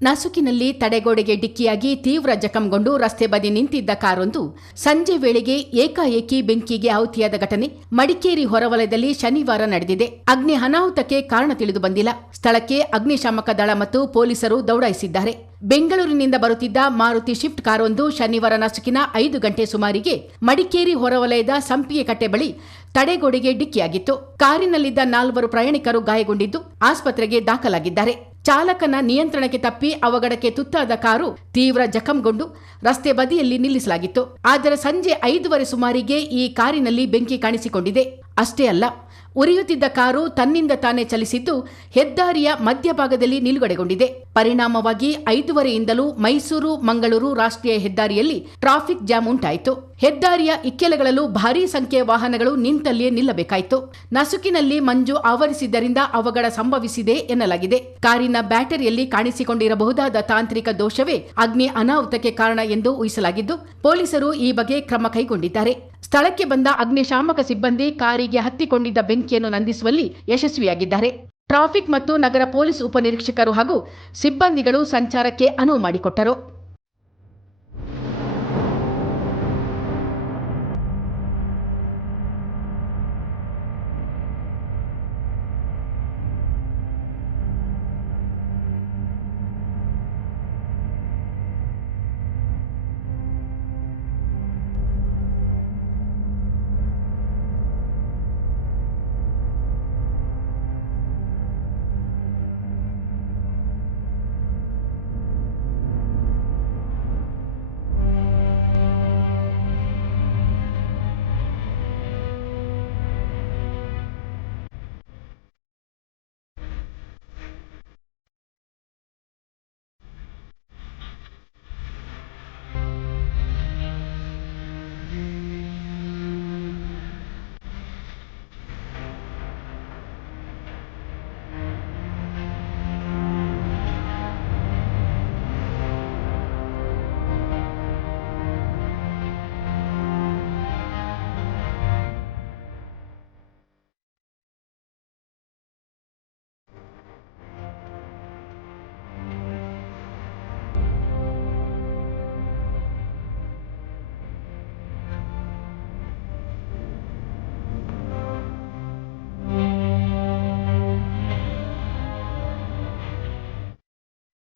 ನಸುಕಿನಲ್ಲಿ ತಡೆಗೋಡೆಗೆ ಡಿಕ್ಕಿಯಾಗಿ ತೀವ್ರ ಜಖಂಗೊಂಡು ರಸ್ತೆ ಬದಿ ನಿಂತಿದ್ದ ಕಾರೊಂದು ಸಂಜೆ ವೇಳೆಗೆ ಏಕಾಏಕಿ ಬೆಂಕಿಗೆ ಆಹುತಿಯಾದ ಘಟನೆ ಮಡಿಕೇರಿ ಹೊರವಲಯದಲ್ಲಿ ಶನಿವಾರ ನಡೆದಿದೆ. ಅಗ್ನಿ ಅನಾಹುತಕ್ಕೆ ಕಾರಣ ತಿಳಿದು ಬಂದಿಲ್ಲ. ಸ್ಥಳಕ್ಕೆ ಅಗ್ನಿಶಾಮಕ ದಳ ಮತ್ತು ಪೊಲೀಸರು ದೌಡಾಯಿಸಿದ್ದಾರೆ. ಬೆಂಗಳೂರಿನಿಂದ ಬರುತ್ತಿದ್ದ ಮಾರುತಿ ಶಿಫ್ಟ್ ಕಾರೊಂದು ಶನಿವಾರ ನಸುಕಿನ 5 ಗಂಟೆ ಸುಮಾರಿಗೆ ಮಡಿಕೇರಿ ಹೊರವಲಯದ ಸಂಪಿಗೆಕಟ್ಟೆ ಬಳಿ ತಡೆಗೋಡೆಗೆ ಡಿಕ್ಕಿಯಾಗಿತ್ತು. ಕಾರಿನಲ್ಲಿದ್ದ 4 ಪ್ರಯಾಣಿಕರು ಗಾಯಗೊಂಡಿದ್ದು ಆಸ್ಪತ್ರೆಗೆ ದಾಖಲಾಗಿದ್ದಾರೆ. ಚಾಲಕನ ನಿಯಂತ್ರಣಕ್ಕೆ ತಪ್ಪಿ ಅವಘಡಕ್ಕೆ ತುತ್ತಾದ ಕಾರು ತೀವ್ರ ಜಖಂಗೊಂಡು ರಸ್ತೆ ಬದಿಯಲ್ಲಿ ನಿಲ್ಲಿಸಲಾಗಿತ್ತು. ಆದರೆ ಸಂಜೆ 5:15 ಸುಮಾರಿಗೆ ಈ ಕಾರಿನಲ್ಲಿ ಬೆಂಕಿ ಕಾಣಿಸಿಕೊಂಡಿದೆ. ಅಷ್ಟೇ ಅಲ್ಲ, ಉರಿಯುತ್ತಿದ್ದ ಕಾರು ತನ್ನಿಂದ ತಾನೇ ಚಲಿಸಿದ್ದು ಹೆದ್ದಾರಿಯ ಮಧ್ಯಭಾಗದಲ್ಲಿ ನಿಲುಗಡೆಗೊಂಡಿದೆ. ಪರಿಣಾಮವಾಗಿ 5:30ಯಿಂದಲೂ ಮೈಸೂರು ಮಂಗಳೂರು ರಾಷ್ಟ್ರೀಯ ಹೆದ್ದಾರಿಯಲ್ಲಿ ಟ್ರಾಫಿಕ್ ಜಾಮ್ ಉಂಟಾಯಿತು. ಹೆದ್ದಾರಿಯ ಇಕ್ಕೆಲಗಳಲ್ಲೂ ಭಾರೀ ಸಂಖ್ಯೆಯ ವಾಹನಗಳು ನಿಂತಲ್ಲಿಯೇ ನಿಲ್ಲಬೇಕಾಯಿತು. ನಸುಕಿನಲ್ಲಿ ಮಂಜು ಆವರಿಸಿದ್ದರಿಂದ ಅವಘಡ ಸಂಭವಿಸಿದೆ ಎನ್ನಲಾಗಿದೆ. ಕಾರಿನ ಬ್ಯಾಟರಿಯಲ್ಲಿ ಕಾಣಿಸಿಕೊಂಡಿರಬಹುದಾದ ತಾಂತ್ರಿಕ ದೋಷವೇ ಅಗ್ನಿ ಅನಾಹುತಕ್ಕೆ ಕಾರಣ ಎಂದು ಊಹಿಸಲಾಗಿದ್ದು ಪೊಲೀಸರು ಈ ಬಗ್ಗೆ ಕ್ರಮ ಕೈಗೊಂಡಿದ್ದಾರೆ. ಸ್ಥಳಕ್ಕೆ ಬಂದ ಅಗ್ನಿಶಾಮಕ ಸಿಬ್ಬಂದಿ ಕಾರಿಗೆ ಹತ್ತಿಕೊಂಡಿದ್ದ ಬೆಂಕಿಯನ್ನು ನಂದಿಸುವಲ್ಲಿ ಯಶಸ್ವಿಯಾಗಿದ್ದಾರೆ. ಟ್ರಾಫಿಕ್ ಮತ್ತು ನಗರ ಪೊಲೀಸ್ ಉಪನಿರೀಕ್ಷಕರು ಹಾಗೂ ಸಿಬ್ಬಂದಿಗಳು ಸಂಚಾರಕ್ಕೆ ಅನುವು ಮಾಡಿಕೊಟ್ಟರು.